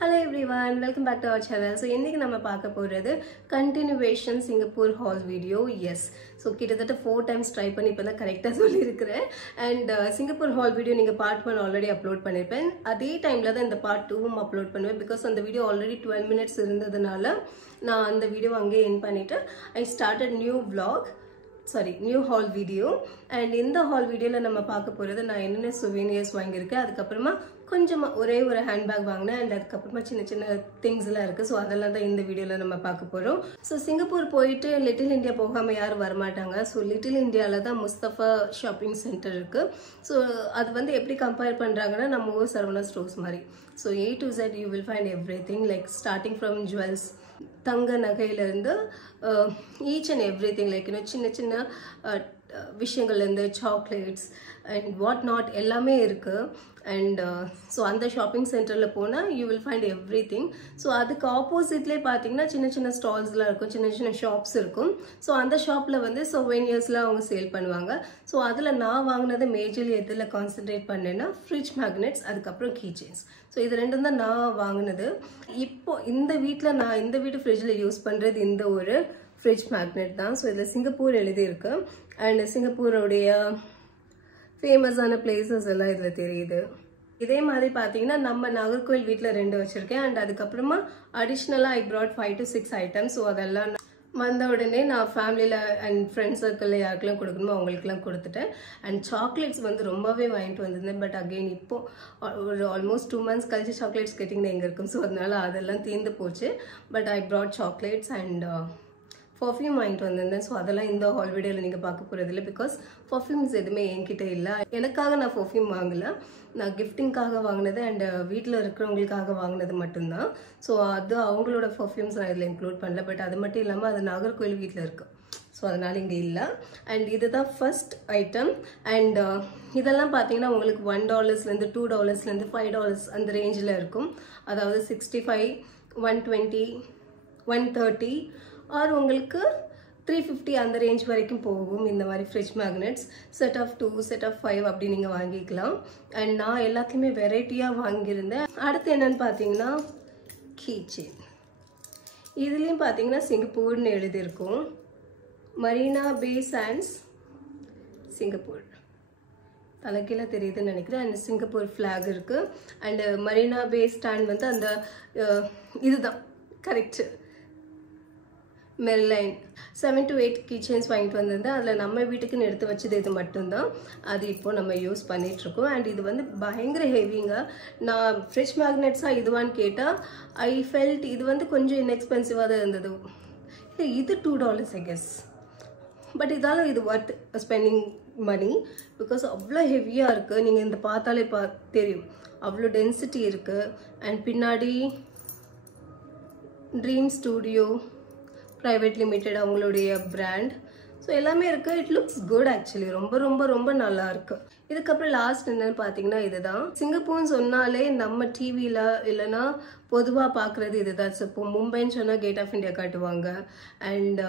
Hello everyone, welcome back to our channel. So இன்னைக்கு நம்ம பார்க்க போறது continuation Singapore haul video. Yes. So கிட்டத்தட்ட 4 times try பண்ணி இப்பதான் கரெக்ட்டா சொல்லி இருக்கிறேன். And Singapore haul video நீங்க part 1 already upload பண்ணிருப்பேன். அதே டைம்ல தான் இந்த part 2 upload பண்ணுவேன் because அந்த video already 12 minutes இருந்ததனால நான் அந்த வீடியோ அங்கே end பண்ணிட்டு I started new haul video. And in the haul video la nama paaka poradhu na enna souvenirs vaangirukken adukapparama konjama ore handbag vaangna and adukapparama chinna things la irukku so adella da indha video la nama paaka porom. So Singapore poitu Little India pogama yaru varamaatanga so Little India la da Mustafa shopping center irukku so adu vandu eppadi compare pandranga na நம்ம Saravana stores mari so A to Z you will find everything like starting from jewels தங்க நகையில இருந்து each and everything like சின்ன விஷயங்கள்ல இருந்து chocolates and what not எல்லாமே இருக்கு and so அந்த shopping சென்டர்ல போனா you will find everything so அதுக்கு ஆப்போசிட்லயே பாத்தீங்கன்னா சின்ன ஸ்டால்ஸ்லாம் இருக்கும் சின்ன ஷாப்ஸ் இருக்கும் so அந்த ஷாப்ல வந்து souvenirsலாம் அவங்க சேல் பண்ணுவாங்க so அதுல நான் வாங்குனது மேஜர்லி எதுல கான்சென்ட்ரேட் பண்ணேன்னா fridge magnets அதுக்கு அப்புறம் key chains so இது ரெண்டும் தான் நான் வாங்குனது இப்போ இந்த வீட்டு ஃப்ரிட்ஜ்ல யூஸ் பண்றது இந்த ஒரு fridge magnet தான் so இதுல சிங்கப்பூர் எழுதி இருக்கு and சிங்கப்பூரோட ஃபேமஸான பிளேசஸ் எல்லாம் இதுல தெரியுது இதே மாதிரி பாத்தீங்கன்னா நம்ம நாகர்கோவில் வீட்ல ரெண்டு வச்சிருக்கேன் and அதுக்கு அப்புறமா அடிஷனலா I brought 5 to 6 items so அதெல்லாம் வந்த உடனே நான் ஃபேமிலில and ஃப்ரெண்ட்ஸ் சர்க்கிள்ல யாருக்கெல்லாம் கொடுக்கணுமோ அவங்களுக்குலாம் கொடுத்துட்டேன் and சாக்லேட்ஸ் வந்து ரொம்பவே வாங்கிட்டு வந்திருந்தேன் பட் அகைன் இப்போ ஒரு ஆல்மோஸ்ட் 2 months கழிச்சு சாக்லேட்ஸ் கேட்டிங்கன்னா எங்க இருக்கும் so அதனால அதெல்லாம் தீர்ந்து போச்சு but I brought chocolates and perfume வாங்கிட்டு வந்திருந்தேன் ஸோ அதெல்லாம் இந்த ஹால் வீடியோவில் நீங்கள் பார்க்க போகிறது இல்லை பிகாஸ் பர்ஃப்யூம்ஸ் எதுவுமே என்கிட்ட இல்லை எனக்காக நான் பர்ஃப்யூம் வாங்கலை நான் கிஃப்டிங்காக வாங்கினது அண்ட் வீட்டில் இருக்கிறவங்களுக்காக வாங்கினது மட்டும்தான் ஸோ அது அவங்களோட பர்ஃப்யூம்ஸ் நான் இதில் இன்க்ளூட் பண்ணல பட் அது மட்டும் இல்லாமல் அது நாகர்கோவில் வீட்டில் இருக்குது ஸோ அதனால் இங்கே இல்லை அண்ட் இதுதான் ஃபர்ஸ்ட் ஐட்டம் அண்ட் இதெல்லாம் பார்த்தீங்கன்னா உங்களுக்கு $1 $2 $5 அந்த ரேஞ்சில் இருக்கும் அதாவது 65 120 130 और உங்களுக்கு 350 அந்த ரேஞ்ச் வரைக்கும் போகும் இந்த மாதிரி fridge magnets set of 2 set of 5 அப்படி நீங்க வாங்கிக்கலாம் and நான் எல்லாத்தையுமே வெரைட்டியா வாங்கியிருந்தேன் அடுத்து என்னன்னு பாத்தீங்கன்னா key chain இதுலயும் பாத்தீங்கன்னா சிங்கப்பூர்னு எழுதி இருக்கும் மரீனா பே சாண்ட்ஸ் சிங்கப்பூர் தலைகீழ தெரியுதுன்னு நினைக்கிறேன் and சிங்கப்பூர் flag இருக்கு and மரீனா பே ஸ்டாண்ட் வந்து அந்த இதுதான் கரெக்ட் மெர்லைன் 7 to 8 keychains வாங்கிட்டு வந்திருந்தேன் அதில் நம்ம வீட்டுக்குன்னு எடுத்து வச்சது இது மட்டும்தான் அது இப்போ நம்ம யூஸ் பண்ணிட்டு இருக்கோம் அண்ட் இது வந்து பயங்கர ஹெவிங்க நான் ஃப்ரிட்ஜ் மேக்னெட்ஸாக இதுவான்னு கேட்டால் ஐ ஃபெல்ட் இது வந்து கொஞ்சம் இன்எக்ஸ்பென்சிவாக தான் இருந்தது இது $2 ஐ கெஸ் பட் இதால இது ஒர்த் ஸ்பெண்டிங் மணி பிகாஸ் அவ்வளோ ஹெவியாக இருக்குது நீங்கள் இந்த பார்த்தாலே தெரியும் அவ்வளோ டென்சிட்டி இருக்குது அண்ட் பின்னாடி ட்ரீம் ஸ்டூடியோ private limited அவங்களுடைய brand so எல்லாமே இருக்கு it looks good actually ரொம்ப நல்லா இருக்கு இதுக்கு அப்புறம் லாஸ்ட் என்னன்னு பாத்தீங்கன்னா இதுதான் சிங்கப்பூர்னு சொன்னாலே நம்ம டிவில இல்லனா பொதுவா பாக்குறது இதுதான் இப்போ மும்பைன்னு சொன்னா கேட் ஆஃப் இந்தியா காட்டுவாங்க அண்ட்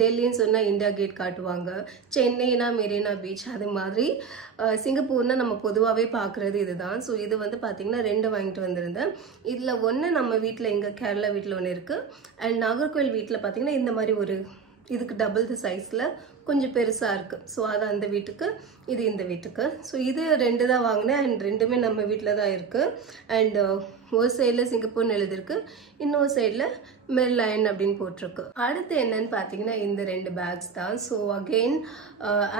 டெல்லின்னு சொன்னா இந்தியா கேட் காட்டுவாங்க சென்னைனா மெரினா பீச் அது மாதிரி சிங்கப்பூர்னா நம்ம பொதுவாவே பாக்குறது இதுதான் ஸோ இது வந்து பாத்தீங்கன்னா ரெண்டு வாங்கிட்டு வந்திருந்தேன் இதுல ஒன்னு நம்ம வீட்டுல எங்க கேரளா வீட்டுல ஒன்று இருக்கு அண்ட் நாகர்கோவில் வீட்டுல பாத்தீங்கன்னா இந்த மாதிரி ஒரு இதுக்கு டபுள் தி சைஸ்ல கொஞ்சம் பெருசா இருக்கு ஸோ அது அந்த வீட்டுக்கு இது இந்த வீட்டுக்கு ஸோ இது ரெண்டு தான் வாங்கினேன் அண்ட் ரெண்டுமே நம்ம வீட்டில் தான் இருக்கு அண்ட் ஒரு சைடில் சிங்கப்பூர்னு எழுதிருக்கு இன்னொரு சைடில் மெர்லைன் அப்படின்னு போட்டிருக்கு அடுத்து என்னன்னு பார்த்தீங்கன்னா இந்த ரெண்டு பேக்ஸ் தான் so again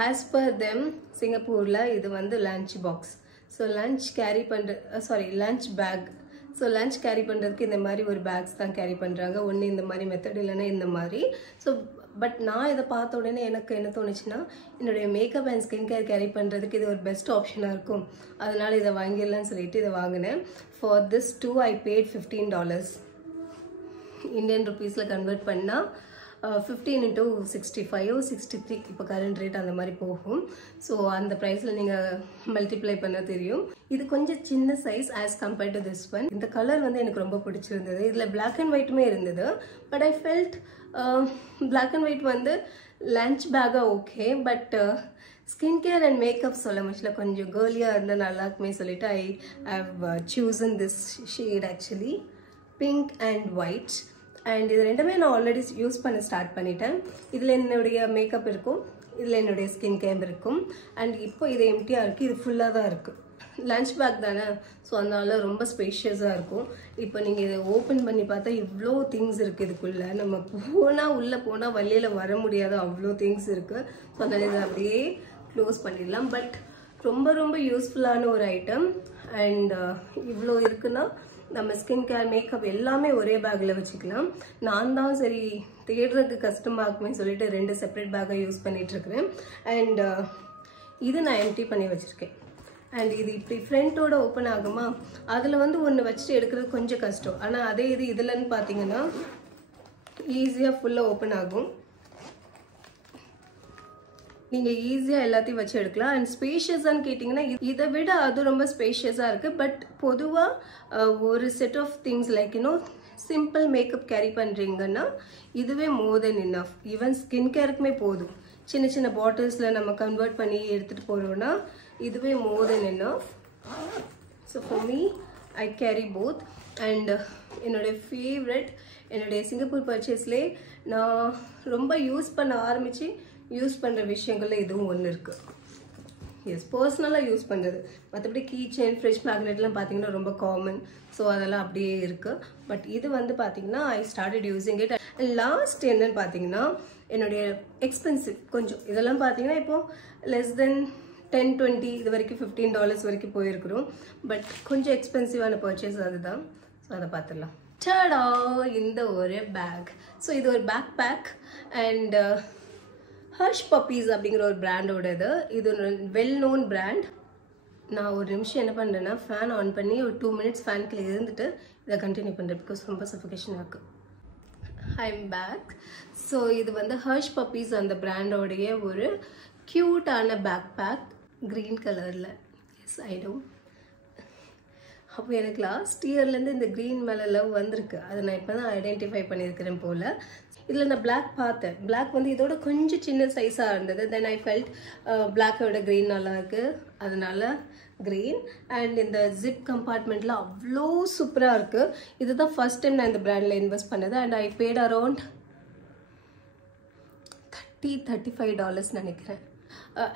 as per them சிங்கப்பூரில் இது வந்து lunch box so lunch bag so lunch carry பண்ணுறதுக்கு இந்த மாதிரி ஒரு பேக்ஸ் தான் கேரி பண்ணுறாங்க ஒன்று இந்த மாதிரி மெத்தட் இல்லைன்னா இந்த மாதிரி ஸோ பட் நான் இதை பார்த்த உடனே எனக்கு என்ன தோணுச்சுன்னா என்னுடைய makeup and skin care carry பண்ணுறதுக்கு இது ஒரு பெஸ்ட் ஆப்ஷனாக இருக்கும் அதனால் இதை வாங்கிடலாம்னு சொல்லிட்டு இதை வாங்கினேன் for this I paid $15 Indian ருபீஸில் கன்வெர்ட் பண்ணால் 15 into 65 63 இப்போ கரண்ட் ரேட் அந்த மாதிரி போகும் ஸோ அந்த ப்ரைஸில் நீங்கள் மல்டிப்ளை பண்ண தெரியும் இது கொஞ்சம் சின்ன size as compared to this one இந்த கலர் வந்து எனக்கு ரொம்ப பிடிச்சிருந்தது இதில் பிளாக் அண்ட் ஒயிட்டுமே இருந்தது but I felt black and white வந்து லஞ்ச் பேக்காக okay but skin care and makeup சொல்ல முடியல, கொஞ்சம் கேர்லியாக இருந்தால் நல்லா இருக்குமே சொல்லிட்டு I have chosen this shade actually, pink and white. And இது ரெண்டுமே நான் ஆல்ரெடி யூஸ் பண்ண ஸ்டார்ட் பண்ணிட்டேன். இதில் என்னுடைய மேக்கப் இருக்கும், இதில் என்னுடைய ஸ்கின் கேர் இருக்கும். அண்ட் இப்போ இது எம்டியாக இருக்குது, இது ஃபுல்லாக தான் இருக்குது. லஞ்ச் பேக் தானே, ஸோ அதனால ரொம்ப ஸ்பேஷியஸாக இருக்கும். இப்போ நீங்கள் இதை ஓப்பன் பண்ணி பார்த்தா இவ்வளோ திங்ஸ் இருக்குது இதுக்குள்ளே. நம்ம உள்ளே போனால் வழியில் வர முடியாத அவ்வளோ திங்ஸ் இருக்குது. ஸோ அதனால் இதை அப்படியே க்ளோஸ் பண்ணிடலாம். பட் ரொம்ப ரொம்ப யூஸ்ஃபுல்லான ஒரு ஐட்டம். அண்ட் இவ்வளோ இருக்குன்னா நம்ம ஸ்கின் கேர் மேக்கப் எல்லாமே ஒரே பேக்கில் வச்சுக்கலாம். நான் தான் சரி தேடுறதுக்கு கஷ்டமாக இருக்குமே சொல்லிட்டு 2 செப்பரேட் பேக்கை யூஸ் பண்ணிகிட்ருக்கிறேன். அண்ட் இது நான் எம்டி பண்ணி வச்சுருக்கேன். அண்ட் இது இப்படி ஃப்ரண்ட்டோட ஓப்பன் ஆகுமா, அதில் வந்து ஒன்று வச்சுட்டு எடுக்கிறது கொஞ்சம் கஷ்டம். ஆனால் அதே இது இதுலன்னு பார்த்தீங்கன்னா ஈஸியாக ஃபுல்லாக ஓப்பன் ஆகும். நீங்கள் ஈஸியாக எல்லாத்தையும் வச்சு எடுக்கலாம். அண்ட் ஸ்பேஷியஸான்னு கேட்டிங்கன்னா இதை விட அது ரொம்ப ஸ்பேஷியஸாக இருக்குது. பட் பொதுவாக ஒரு set of things like simple makeup carry பண்ணுறீங்கன்னா இதுவே மோர் தென் இனஃப். ஈவன் ஸ்கின் கேருக்குமே போதும். சின்ன சின்ன பாட்டில்ஸில் நம்ம கன்வெர்ட் பண்ணி எடுத்துகிட்டு போகிறோன்னா இதுவே more then enough. So for me I carry both. And என்னுடைய ஃபேவரட், என்னுடைய சிங்கப்பூர் பர்ச்சேஸ்லேயே நான் ரொம்ப யூஸ் பண்ண ஆரம்பித்து யூஸ் பண்ணுற விஷயங்கள்ல இதுவும் ஒன்று இருக்குது. எஸ், பர்சனலாக யூஸ் பண்ணுறது. மற்றபடி கீ செயின், ஃப்ரிட்ஜ் மேக்னெட்லாம் பார்த்தீங்கன்னா ரொம்ப காமன். ஸோ அதெல்லாம் அப்படியே இருக்குது. பட் இது வந்து பார்த்தீங்கன்னா I started using it. Last என்னன்னு பார்த்தீங்கன்னா என்னுடைய எக்ஸ்பென்சிவ் கொஞ்சம் இதெல்லாம் பார்த்தீங்கன்னா இப்போது லெஸ் தென் $10-20 இது வரைக்கும் $15 வரைக்கும் போயிருக்கிறோம். பட் கொஞ்சம் எக்ஸ்பென்சிவான பர்ச்சேஸ் அதுதான். ஸோ அதை பார்த்துடலாம். டடா, இந்த ஒரு பேக். ஸோ இது ஒரு bag bag. And Hush Puppies அப்படிங்கிற ஒரு பிராண்டோடது. இது ஒரு வெல் நோன் பிராண்ட். நான் ஒரு நிமிஷம் என்ன பண்ணுறேன்னா ஃபேன் ஆன் பண்ணி ஒரு 2 மினிட்ஸ் ஃபேனுக்குள்ள இருந்துட்டு இதை கண்டினியூ பண்ணுறேன். பிகாஸ் ரொம்ப சஃபிகேஷன் இருக்குது. I am back. ஸோ இது வந்து ஹர்ஷ் பப்பீஸ் அந்த பிராண்டோடைய ஒரு க்யூட்டான பேக் பேக் க்ரீன் கலரில். Yes, I know. அப்போ எனக்கு லாஸ்ட் இயர்லேருந்து இந்த க்ரீன் மேலே லவ் வந்திருக்கு. அதை நான் இப்போ தான் ஐடென்டிஃபை பண்ணியிருக்கிறேன் போல். இதில் நான் பிளாக் பார்த்தேன். பிளாக் வந்து இதோட கொஞ்சம் சின்ன சைஸாக இருந்தது. தென் ஐ ஃபெல்ட் பிளாக்கோட க்ரீன் நல்லா இருக்குது, அதனால க்ரீன். அண்ட் இந்த ஜிப் கம்பார்ட்மெண்ட்டில் அவ்வளோ சூப்பராக இருக்குது. இதுதான் ஃபர்ஸ்ட் டைம் நான் இந்த பிராண்டில் இன்வெஸ்ட் பண்ணது. அண்ட் ஐ பேட் அரௌண்ட் $30-35 நினைக்கிறேன்.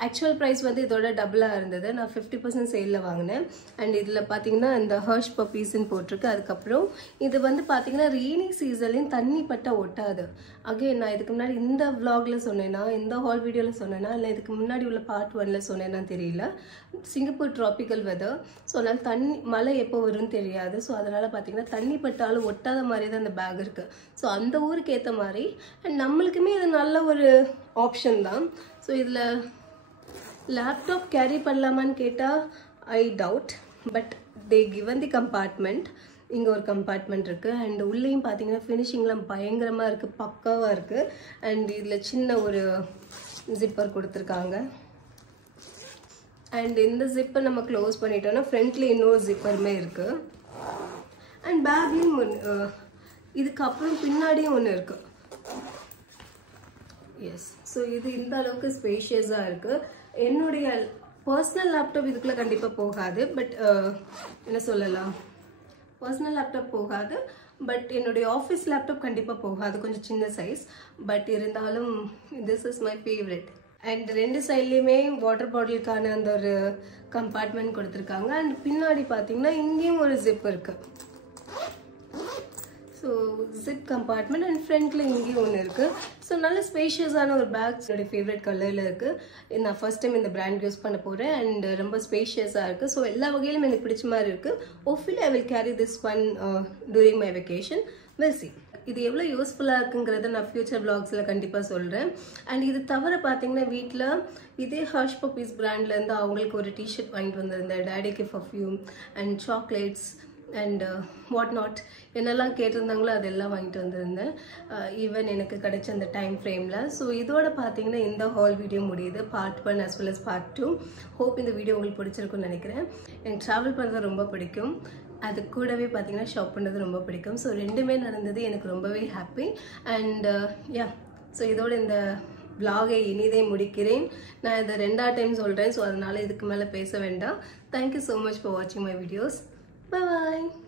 ஆக்சுவல் ப்ரைஸ் வந்து இதோட டபுளாக இருந்தது. நான் 50% சேலில் வாங்கினேன். அண்ட் இதில் பார்த்தீங்கன்னா இந்த ஹர்ஷ் பப்பீஸ்ன்னு போட்டிருக்கு. அதுக்கப்புறம் இது வந்து பார்த்தீங்கன்னா ரெய்னி சீசன்லேயும் தண்ணி பட்டா ஒட்டாது. அகைன் நான் இதுக்கு முன்னாடி இந்த விளாகில் சொன்னேன்னா, இந்த ஹால் வீடியோவில் சொன்னேன்னா, இல்லை இதுக்கு முன்னாடி உள்ள பார்ட் 1ல் சொன்னேன்னா தெரியல. Singapore tropical weather. ஸோ அதனால் தண்ணி மழை எப்போ வரும்னு தெரியாது. ஸோ அதனால் பார்த்தீங்கன்னா தண்ணி பட்டாலும் ஒட்டாத மாதிரி தான் இந்த பேக் இருக்குது. ஸோ அந்த ஊருக்கு ஏற்ற மாதிரி. அண்ட் நம்மளுக்குமே இது நல்ல ஒரு ஆப்ஷன் தான். ஸோ இதில் லேப்டாப் கேரி பண்ணலாமான்னு கேட்டால் I doubt. But they given the compartment. இங்கே ஒரு கம்பார்ட்மெண்ட் இருக்குது. அண்ட் உள்ளேயும் பார்த்தீங்கன்னா ஃபினிஷிங்லாம் பயங்கரமாக இருக்குது, பக்காவாக இருக்குது. அண்ட் இதில் சின்ன ஒரு ஜிப்பர் கொடுத்துருக்காங்க. அண்ட் இந்த ஜிப்பை நம்ம க்ளோஸ் பண்ணிட்டோன்னா ஃப்ரண்ட்ல இன்னொரு ஜிப்பருமே இருக்குது. அண்ட் பேக்லேயும் இதுக்கப்புறம் பின்னாடியும் ஒன்று இருக்குது. எஸ், ஸோ இது இந்த அளவுக்கு ஸ்பேஷியஸாக இருக்குது. என்னுடைய பர்சனல் லேப்டாப் இதுக்குள்ளே கண்டிப்பாக போகாது. பட் என்ன சொல்லலாம், பர்சனல் லேப்டாப் போகாது. பட் என்னுடைய ஆஃபீஸ் லேப்டாப் கண்டிப்பாக போகாது, கொஞ்சம் சின்ன சைஸ். பட் இருந்தாலும் this is my favourite. And 2 சைட்லேயுமே வாட்டர் பாட்டிலுக்கான அந்த ஒரு கம்பார்ட்மெண்ட் கொடுத்துருக்காங்க. அண்ட் பின்னாடி பார்த்தீங்கன்னா இங்கேயும் ஒரு ஜிப் இருக்குது. So zip compartment. அண்ட் ஃப்ரண்ட்டில் இங்கேயும் ஒன்று இருக்குது. ஸோ நல்ல ஸ்பேஷியஸான ஒரு பேக். என்னுடைய ஃபேவரட் கலரில் இருக்குது. நான் ஃபர்ஸ்ட் டைம் இந்த பிராண்ட் யூஸ் பண்ண போகிறேன். அண்ட் ரொம்ப ஸ்பேஷியஸாக இருக்குது. ஸோ எல்லா வகையிலும் எனக்கு பிடிச்ச மாதிரி இருக்குது. Hopefully I will carry this one touring my vacation. Will see. இது எவ்வளோ யூஸ்ஃபுல்லாக இருக்குங்கிறத நான் ஃபியூச்சர் வ்ளாக்ஸில் கண்டிப்பாக சொல்கிறேன். அண்ட் இது தவிர பார்த்தீங்கன்னா வீட்டில் இதே ஹர்ஷ் பப்பீஸ் பிராண்ட்லேருந்து அவங்களுக்கு ஒரு டிஷர்ட் வாங்கிட்டு வந்திருந்தேன். டேடிக்கு perfume and chocolates and what not என்னெல்லாம் கேட்டிருந்தாங்களோ அதெல்லாம் வாங்கிட்டு வந்திருந்தேன். ஈவன் எனக்கு கிடைச்ச அந்த டைம் ஃப்ரேமில். ஸோ இதோட பார்த்தீங்கன்னா இந்த ஹால் வீடியோ முடியுது. Part 1 as well as part 2. Hope இந்த வீடியோ உங்களுக்கு பிடிச்சிருக்குன்னு நினைக்கிறேன். எனக்கு ட்ராவல் பண்ணுறது ரொம்ப பிடிக்கும். அது கூடவே பார்த்தீங்கன்னா ஷாப் பண்ணுறது ரொம்ப பிடிக்கும். ஸோ ரெண்டுமே நடந்தது எனக்கு ரொம்பவே ஹாப்பி. அண்ட் யா, ஸோ இதோட இந்த vlog-ஐ இனிதே முடிக்கிறேன். நான் இதை 2வது டைம் சொல்றேன். ஸோ அதனால இதுக்கு மேலே பேச வேண்டாம். Thank you so much for watching my videos. Bye bye.